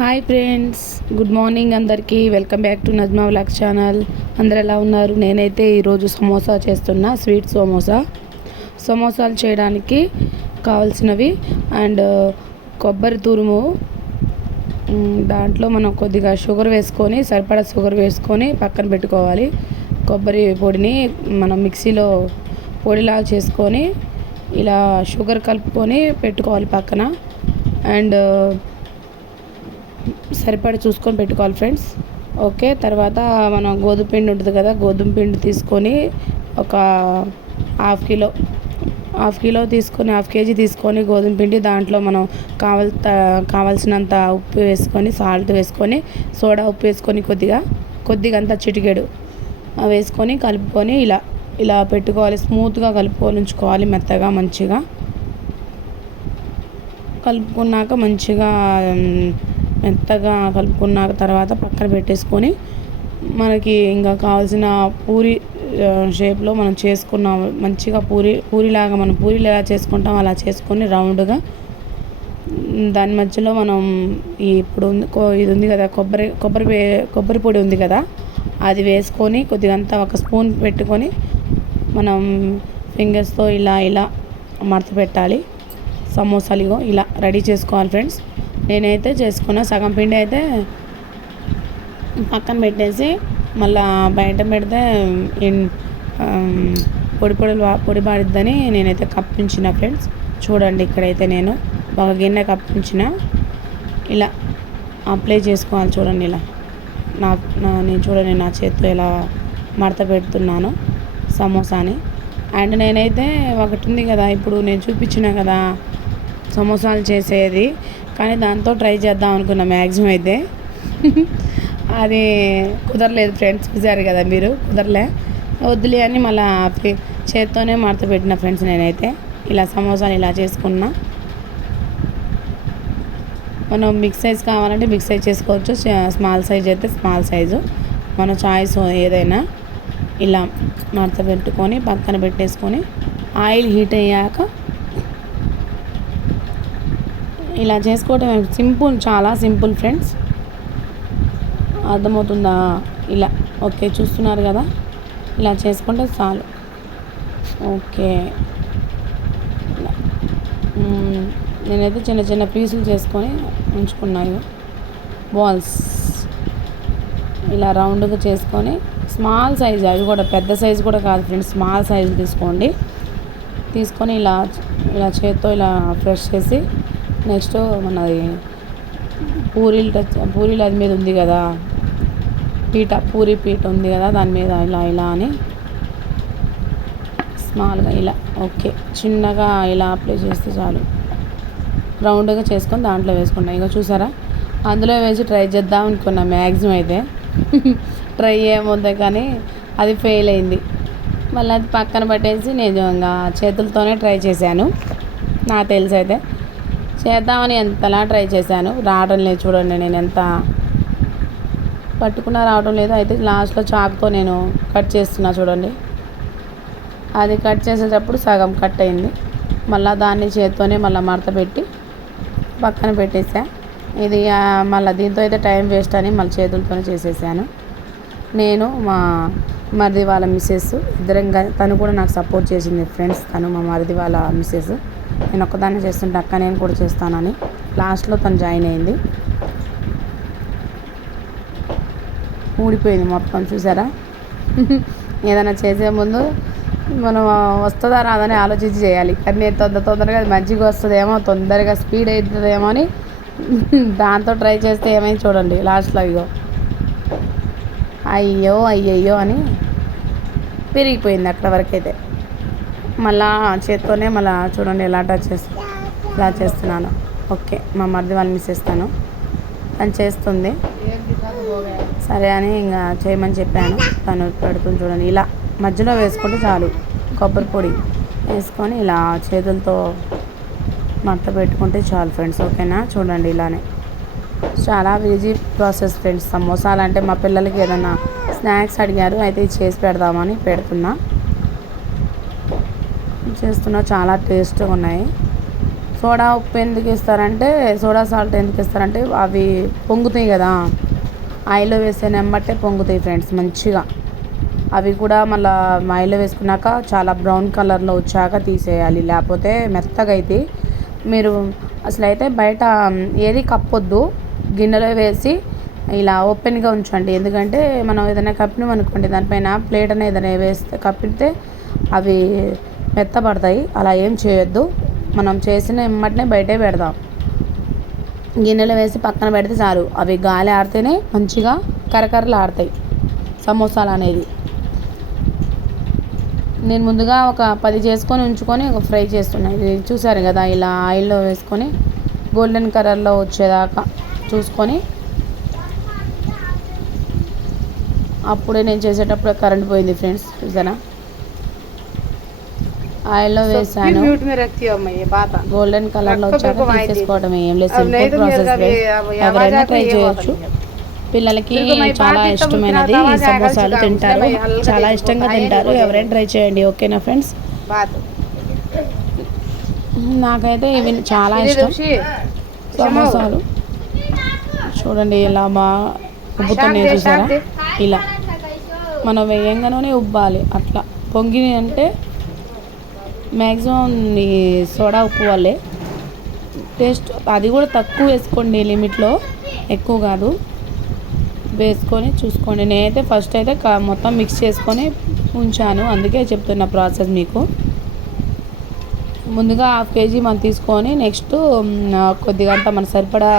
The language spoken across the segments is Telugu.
హాయ్ ఫ్రెండ్స్, గుడ్ మార్నింగ్ అందరికీ. Welcome back to Najma vlogs channel. అందరు ఎలా ఉన్నారు? నేనైతే ఈరోజు సమోసా చేస్తున్నా, స్వీట్ సమోసాలు చేయడానికి కావాల్సినవి అండ్ కొబ్బరి తురుము, దాంట్లో మనం కొద్దిగా షుగర్ వేసుకొని, సరిపడా షుగర్ వేసుకొని పక్కన పెట్టుకోవాలి. కొబ్బరి పొడిని మనం మిక్సీలో పొడిలాగా చేసుకొని ఇలా షుగర్ కలుపుకొని పెట్టుకోవాలి పక్కన. అండ్ సరిపడి చూసుకొని పెట్టుకోవాలి ఫ్రెండ్స్. ఓకే, తర్వాత మనం గోధుమ పిండి ఉంటుంది కదా, గోధుమ పిండి తీసుకొని ఒక హాఫ్ కిలో తీసుకొని, హాఫ్ కేజీ తీసుకొని గోధుమ పిండి, దాంట్లో మనం కావాల్సినంత ఉప్పు వేసుకొని, సాల్ట్ వేసుకొని, సోడా ఉప్పు వేసుకొని కొద్దిగా అంత చిటికెడు వేసుకొని కలుపుకొని ఇలా పెట్టుకోవాలి. స్మూత్గా కలుపుకొని ఉంచుకోవాలి, మెత్తగా మంచిగా కలుపుకున్నాక మెత్తగా కలుపుకున్నాక తర్వాత పక్కన పెట్టేసుకొని, మనకి ఇంకా కావాల్సిన పూరి షేప్లో మనం చేసుకున్నాము. మంచిగా పూరిలాగా మనం పూరీలు ఎలా చేసుకుంటాం అలా చేసుకొని రౌండ్గా దాని మధ్యలో మనం ఇప్పుడు ఇది ఉంది కదా, కొబ్బరి పొడి ఉంది కదా, అది వేసుకొని కొద్దిగా అంతా ఒక స్పూన్ పెట్టుకొని మనం ఫింగర్స్తో ఇలా మడత పెట్టాలి. సమోసాలు ఇలా రెడీ చేసుకోవాలి ఫ్రెండ్స్. నేనైతే చేసుకున్న సగం పిండి అయితే పక్కన పెట్టేసి మళ్ళీ బయట పెడితే పొడి పాడిద్దని నేనైతే కప్పించిన ఫ్రెండ్స్. చూడండి, ఇక్కడైతే నేను ఒక గిన్నె కప్పించిన, ఇలా అప్లై చేసుకోవాలి. చూడండి, ఇలా చూడండి నా చేతితో ఇలా మడత పెడుతున్నాను సమోసాని. అండ్ నేనైతే ఒకటి ఉంది కదా, ఇప్పుడు నేను చూపించిన కదా సమోసాలు చేసేది, కానీ దాంతో ట్రై చేద్దాం అనుకున్నా. మ్యాక్సిమం అయితే అది కుదరలేదు ఫ్రెండ్స్. చూసారు కదా మీరు, కుదరలే, వద్దులే అని మళ్ళీ చేత్తోనే మడత పెట్టిన ఫ్రెండ్స్. నేనైతే ఇలా సమోసాలు ఇలా చేసుకున్నా. మనం బిగ్ సైజ్ కావాలంటే బిగ్ సైజ్ చేసుకోవచ్చు, స్మాల్ సైజ్ అయితే స్మాల్ సైజు, మన చాయిస్ ఏదైనా. ఇలా మడత పెట్టుకొని పక్కన పెట్టేసుకొని ఆయిల్ హీట్ అయ్యాక ఇలా చేసుకోవటం సింపుల్, చాలా సింపుల్ ఫ్రెండ్స్. అర్థమవుతుందా? ఇలా ఓకే, చూస్తున్నారు కదా, ఇలా చేసుకుంటే చాలు. ఓకే, నేనైతే చిన్న చిన్న పీసులు చేసుకొని ఉంచుకున్నాను. బాల్స్ ఇలా రౌండ్గా చేసుకొని స్మాల్ సైజు, అవి కూడా పెద్ద సైజు కూడా కాదు ఫ్రెండ్స్, స్మాల్ సైజు తీసుకొని ఇలా చేత్తో ఇలా ప్రెస్ చేసి, నెక్స్ట్ మనది పూరీలు అది మీద ఉంది కదా పూరీ పీట ఉంది కదా, దాని మీద ఇలా అని స్మాల్గా ఇలా ఓకే చిన్నగా ఇలా అప్లై చేస్తే చాలు. రౌండ్గా చేసుకొని దాంట్లో వేసుకున్నాను. ఇక చూసారా, అందులో వేసి ట్రై చేద్దాం అనుకున్నా. మ్యాక్సిమం అయితే ట్రై ఏముంది కానీ అది ఫెయిల్ అయింది. మళ్ళీ అది పక్కన పెట్టేసి నేను ఇంకా చేతులతోనే ట్రై చేశాను. నాకు తెలిసి అయితే చేద్దామని ఎంతలా ట్రై చేశాను, రావడం లేదు. చూడండి, నేను ఎంత పట్టుకున్నా రావడం లేదు. అయితే లాస్ట్లో చాకుతో నేను కట్ చేస్తున్నా. చూడండి, అది కట్ చేసేటప్పుడు సగం కట్ అయింది. మళ్ళీ దాన్ని చేత్తోనే మళ్ళీ మడత పెట్టి పక్కన పెట్టేసా. ఇది మళ్ళీ దీంతో అయితే టైం వేస్ట్ అని మళ్ళీ చేతులతోనే చేసేసాను. నేను మా మరిది వాళ్ళ మిస్సెస్ ఇద్దరం, తను కూడా నాకు సపోర్ట్ చేసింది ఫ్రెండ్స్. తను మా మరిది వాళ్ళ మిస్సెస్. నేను ఒక్కదాన్ని చేస్తుంటే అక్క నేను కూడా చేస్తానని లాస్ట్లో తను జాయిన్ అయింది. ఊడిపోయింది మొత్తం, చూసారా. ఏదైనా చేసే ముందు మనం వస్తుందా రాదని ఆలోచించి చేయాలి. కానీ నేను తొందరగా మంచిగా వస్తుందేమో, తొందరగా స్పీడ్ అవుతుందేమో అని దాంతో ట్రై చేస్తే ఏమైంది చూడండి లాస్ట్లో. అయ్యో అని పెరిగిపోయింది అక్కడ వరకైతే. మళ్ళా చేత్తోనే మళ్ళీ చూడండి ఎలా చేస్తున్నాను. ఓకే, మా మరిది వాళ్ళు మిస్ చేస్తాను, తను చేస్తుంది సరే అని ఇంకా చేయమని చెప్పాను. తను పెడుతుంది. చూడండి, ఇలా మధ్యలో వేసుకుంటే చాలు. కొబ్బరి పొడి వేసుకొని ఇలా చేతులతో మడత పెట్టుకుంటే చాలు ఫ్రెండ్స్. ఓకేనా? చూడండి, ఇలానే చాలా ఈజీ ప్రాసెస్ ఫ్రెండ్స్. సమోసాలు అంటే మా పిల్లలకి ఏదైనా స్నాక్స్ అడిగారు, అయితే ఇది చేసి పెడదామని చేస్తున్నా. చాలా టేస్ట్గా ఉన్నాయి. సోడా ఉప్పు ఎందుకు ఇస్తారంటే, సోడా సాల్ట్ ఎందుకు ఇస్తారంటే అవి పొంగుతాయి కదా, ఆయిల్లో వేసే నెమ్మటే పొంగుతాయి ఫ్రెండ్స్ మంచిగా. అవి కూడా మళ్ళీ ఆయిల్లో వేసుకున్నాక చాలా బ్రౌన్ కలర్లో వచ్చాక తీసేయాలి, లేకపోతే మెత్తగా అయితే. మీరు అసలు అయితే బయట ఏది కప్పొద్దు, గిన్నెలో వేసి ఇలా ఓపెన్గా ఉంచండి. ఎందుకంటే మనం ఏదైనా కప్పినాం అనుకోండి, దానిపైన ప్లేట్ అనేది ఏదైనా వేస్తే కప్పితే అవి మెత్తపడతాయి. అలా ఏం చేయొద్దు, మనం చేసిన ఎమ్మటనే బయటే పెడదాం. గిన్నెలో వేసి పక్కన పెడితే చాలు, అవి గాలి ఆడితేనే మంచిగా కరకరలు ఆడతాయి సమోసాలు అనేది. నేను ముందుగా ఒక 10 చేసుకొని ఉంచుకొని ఒక ఫ్రై చేస్తున్నాను. ఇది చూసారు కదా, ఇలా ఆయిల్లో వేసుకొని గోల్డెన్ కలర్లో వచ్చేదాకా చూసుకొని, అప్పుడే నేను చేసేటప్పుడు కరెంట్ పోయింది ఫ్రెండ్స్, చూసారా. ఆయిల్లో వేసాను, గోల్డెన్ కలర్లో వచ్చాక తీసేసుకోవడం, ఏం లేదు, సింపుల్ ప్రాసెస్. ఎవరైనా ట్రై చేయొచ్చు. పిల్లలకి చాలా ఇష్టమైనది ఈ సమోసాలు, తింటారు, చాలా ఇష్టంగా తింటారు. ఎవరైనా ట్రై చేయండి, ఓకేనా ఫ్రెండ్స్. నాకైతే ఇవి చాలా ఇష్టం సమోసాలు. చూడండి ఇలా బాగా ఉబ్బుతున్నాయి, చూసారా. ఇలా మనం వేయంగానే ఉబ్బాలి, అట్లా పొంగి అంటే మ్యాక్సిమం ఈ సోడా ఉప్పు వల్లే టేస్ట్. అది కూడా తక్కువ వేసుకోండి, లిమిట్లో, ఎక్కువ కాదు. వేసుకొని చూసుకోండి. నేనైతే ఫస్ట్ అయితే మొత్తం మిక్స్ చేసుకొని ఉంచాను, అందుకే చెప్తున్న ప్రాసెస్ మీకు. ముందుగా 1/2 kg మనం తీసుకొని, నెక్స్ట్ కొద్దిగా అంతా మన సరిపడా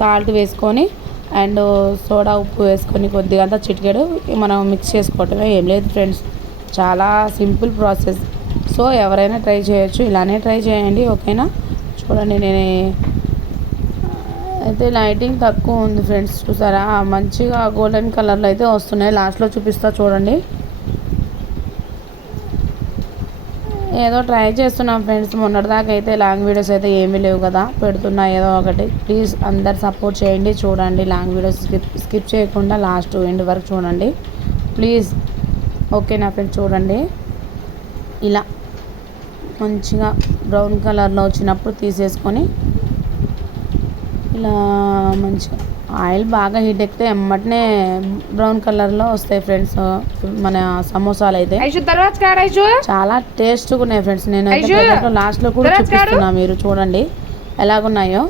సాల్ట్ వేసుకొని అండ్ సోడా ఉప్పు వేసుకొని కొద్దిగా అంతా చిటికెడు మనం మిక్స్ చేసుకోవటమే, ఏం లేదు ఫ్రెండ్స్. చాలా సింపుల్ ప్రాసెస్. సో ఎవరైనా ట్రై చేయొచ్చు, ఇలానే ట్రై చేయండి, ఓకేనా. చూడండి నేను అయితే లైటింగ్ తక్కువ ఉంది ఫ్రెండ్స్, చూసారా. మంచిగా గోల్డెన్ కలర్లో అయితే వస్తున్నాయి. లాస్ట్లో చూపిస్తా చూడండి. ఏదో ట్రై చేస్తున్నాం ఫ్రెండ్స్, మొన్నటిదాకా అయితే లాంగ్ వీడియోస్ అయితే ఏమీ లేవు కదా, పెడుతున్నా ఏదో ఒకటి. ప్లీజ్ అందరు సపోర్ట్ చేయండి, చూడండి. లాంగ్ వీడియోస్ స్కిప్ చేయకుండా లాస్ట్ ఎండ్ వరకు చూడండి ప్లీజ్, ఓకేనా ఫ్రెండ్స్. చూడండి ఇలా మంచిగా బ్రౌన్ కలర్లో వచ్చినప్పుడు తీసేసుకొని, ఇలా మంచిగా ఆయిల్ బాగా హీట్ ఎక్కితే ఎమ్మటనే బ్రౌన్ కలర్లో వస్తాయి ఫ్రెండ్స్ మన సమోసాలు అయితే. చాలా టేస్ట్గా ఉన్నాయి ఫ్రెండ్స్. నేను లాస్ట్లో కూడా చూపిస్తున్నా, మీరు చూడండి ఎలాగున్నాయో.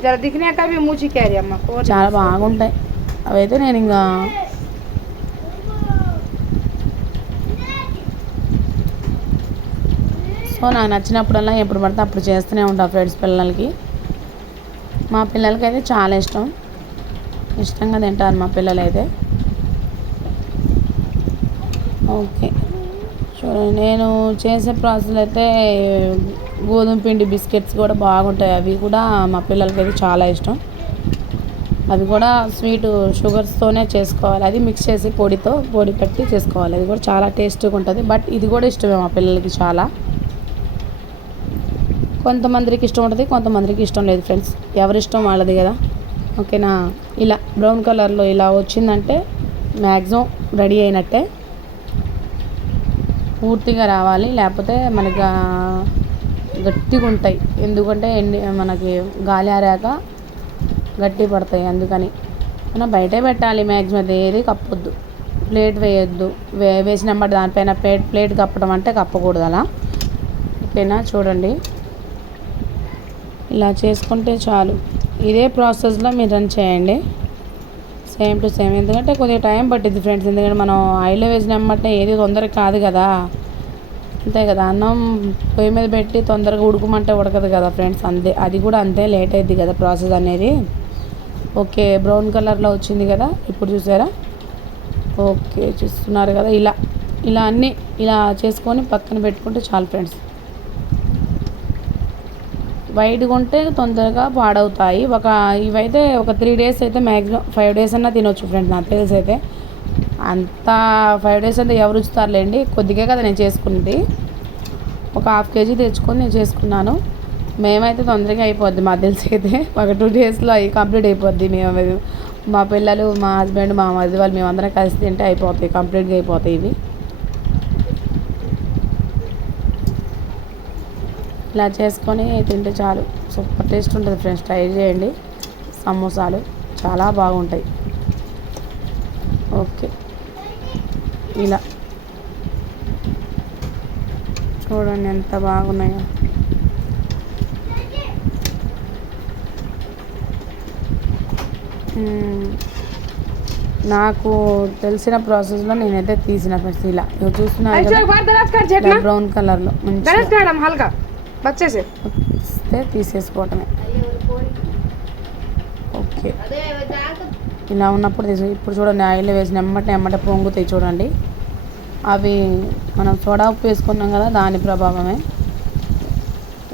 చాలా బాగుంటాయి అవైతే. నేను ఇంకా సో నాకు నచ్చినప్పుడల్లా ఎప్పుడు పడితే అప్పుడు చేస్తూనే ఉంటాను ఫ్రెండ్స్ పిల్లలకి. మా పిల్లలకి అయితే చాలా ఇష్టంగా తింటారు మా పిల్లలు అయితే. ఓకే చూడండి, నేను చేసే ప్రాసెస్ అయితే గోధుమ పిండి బిస్కెట్స్ కూడా బాగుంటాయి, అవి కూడా మా పిల్లలకి అయితే చాలా ఇష్టం. అవి కూడా స్వీట్ షుగర్స్తోనే చేసుకోవాలి, అది మిక్స్ చేసి పొడి పెట్టి చేసుకోవాలి. అది కూడా చాలా టేస్టీగా ఉంటుంది. బట్ ఇది కూడా ఇష్టమే మా పిల్లలకి చాలా. కొంతమందికి ఇష్టం ఉంటుంది, కొంతమందికి ఇష్టం లేదు ఫ్రెండ్స్, ఎవరిష్టం వాళ్ళది కదా, ఓకేనా. ఇలా బ్రౌన్ కలర్లో ఇలా వచ్చిందంటే మ్యాక్సిమం రెడీ అయినట్టే. పూర్తిగా రావాలి, లేకపోతే మనకి గట్టిగా ఉంటాయి. ఎందుకంటే మనకి గాలి ఆరాక గట్టి పడతాయి, అందుకని మనం బయటే పెట్టాలి మ్యాక్సిమం. అది ఏది కప్పొద్దు, ప్లేట్ వేయొద్దు. వేసినప్పుడు దానిపైన ప్లేట్ కప్పడం అంటే కప్పకూడదు అలా, ఓకేనా. చూడండి ఇలా చేసుకుంటే చాలు. ఇదే ప్రాసెస్లో మీరు రన్ చేయండి, సేమ్ టు సేమ్. ఎందుకంటే కొద్దిగా టైం పట్టింది ఫ్రెండ్స్, ఎందుకంటే మనం ఆయిల్లో వేసినమ్మంటే ఏది తొందరగా కాదు కదా, అంతే కదా. అన్నం పొయ్యి మీద పెట్టి తొందరగా ఉడకమంటే ఉడకదు కదా ఫ్రెండ్స్, అంతే. అది కూడా అంతే లేట్ అయింది కదా ప్రాసెస్ అనేది. ఓకే బ్రౌన్ కలర్లో వచ్చింది కదా, ఇప్పుడు చూసారా. ఓకే చూస్తున్నారు కదా. ఇలా అన్నీ ఇలా చేసుకొని పక్కన పెట్టుకుంటే చాలు ఫ్రెండ్స్. వైట్గా ఉంటే తొందరగా పాడవుతాయి. ఇవైతే ఒక 3 days అయితే మ్యాక్సిమం 5 days అన్నా తినొచ్చు ఫ్రెండ్స్, నాకు తెలిసి అయితే. అంత 5 days అయితే ఎవరు ఉంచుతారులేండి, కొద్దిగా కదా నేను చేసుకున్నది. ఒక 1/2 kg తెచ్చుకొని నేను చేసుకున్నాను. మేమైతే తొందరగా అయిపోద్ది, మాకు తెలిసి అయితే ఒక 2 daysలో అవి కంప్లీట్ అయిపోద్ది. మేము మా పిల్లలు, మా హస్బెండ్, మా మరిది వాళ్ళు మేమందరం కలిసి తింటే అయిపోతాయి, కంప్లీట్గా అయిపోతాయి ఇవి. ఇలా చేసుకొని తింటే చాలు సూపర్ టేస్ట్ ఉంటుంది ఫ్రెండ్స్. ట్రై చేయండి. సమోసాలు చాలా బాగుంటాయి. ఓకే, ఇలా చూడండి ఎంత బాగున్నాయో. నాకు తెలిసిన ప్రాసెస్లో నేనైతే తీసిన ఫ్రెండ్స్. ఇలా ఇవి చూస్తున్నారు కదా బ్రౌన్ కలర్లో మంచిగా వస్తే తీసేసుకోవటమే. ఓకే, ఇలా ఉన్నప్పుడు ఇప్పుడు చూడండి ఆయిల్ వేసిన ఎమ్మటే పొంగుతాయి చూడండి. అవి మనం సోడా ఉప్పు వేసుకున్నాం కదా దాని ప్రభావమే.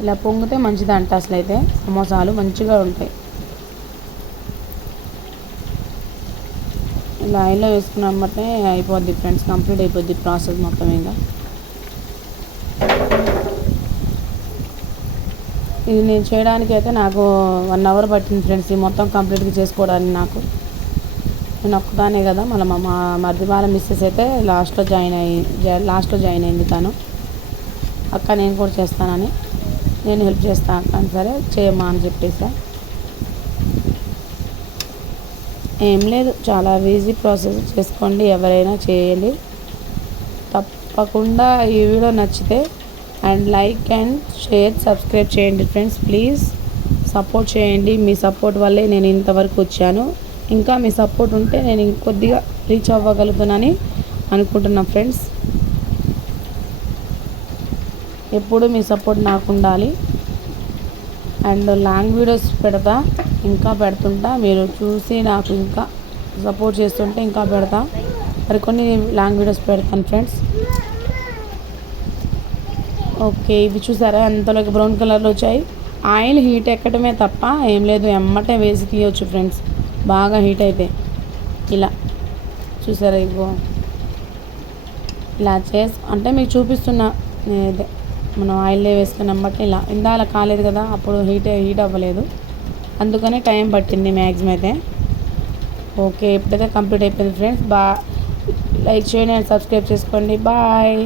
ఇలా పొంగితే మంచిదంట. అసలు అయితే సమోసాలు మంచిగా ఉంటాయి. ఇలా ఆయిల్లో వేసుకున్నమ్మటే అయిపోద్ది ఫ్రెండ్స్. కంప్లీట్ అయిపోద్ది ప్రాసెస్ మొత్తం. ఇంకా ఇది నేను చేయడానికి అయితే నాకు 1 అవర్ పట్టింది ఫ్రెండ్స్. ఇది మొత్తం కంప్లీట్గా చేసుకోవడానికి నాకు. నేను ఒక్కదానే కదా, మళ్ళీ మా మరిది వాళ్ళ మిస్సెస్ అయితే లాస్ట్లో జాయిన్ అయింది. తను అక్క నేను కూడా చేస్తానని, నేను హెల్ప్ చేస్తాను అక్క సరే చేయమ్మా అని చెప్పేసా. ఏం లేదు, చాలా ఈజీ ప్రాసెస్. చేసుకోండి, ఎవరైనా చేయండి. తప్పకుండా ఈ వీడియో నచ్చితే and like and share subscribe చేయండి ఫ్రెండ్స్. ప్లీజ్ సపోర్ట్ చేయండి. మీ సపోర్ట్ వల్లే నేను ఇంతవరకు వచ్చాను. ఇంకా మీ సపోర్ట్ ఉంటే నేను ఇంకొద్దిగా రీచ్ అవ్వగలుగుతానని అనుకుంటున్నా ఫ్రెండ్స్. ఎప్పుడు మీ సపోర్ట్ నాకు ఉండాలి. అండ్ లాంగ్ వీడియోస్ ఇంకా పెడుతుంటా. మీరు చూసి నాకు ఇంకా సపోర్ట్ చేస్తుంటే ఇంకా పెడతా. మరికొన్ని లాంగ్ వీడియోస్ పెడతాను ఫ్రెండ్స్. ఓకే, ఇవి చూసారా ఎంతలోకి బ్రౌన్ కలర్లో వచ్చాయి. ఆయిల్ హీట్ ఎక్కడమే తప్ప ఏం లేదు, ఎమ్మటే వేసి తీయవచ్చు ఫ్రెండ్స్. బాగా హీట్ అయితే ఇలా చూసారా. ఇగో ఇలా అంటే మీకు చూపిస్తున్నా. నేనైతే మనం ఆయిల్లో వేసుకున్నాం బట్టి ఇలా ఇందాల కాలేదు కదా, అప్పుడు హీట్ అవ్వలేదు, అందుకనే టైం పట్టింది మ్యాక్సిమం అయితే. ఓకే, ఇప్పుడైతే కంప్లీట్ అయిపోయింది ఫ్రెండ్స్. లైక్ చేయండి అండ్ సబ్స్క్రైబ్ చేసుకోండి. బాయ్.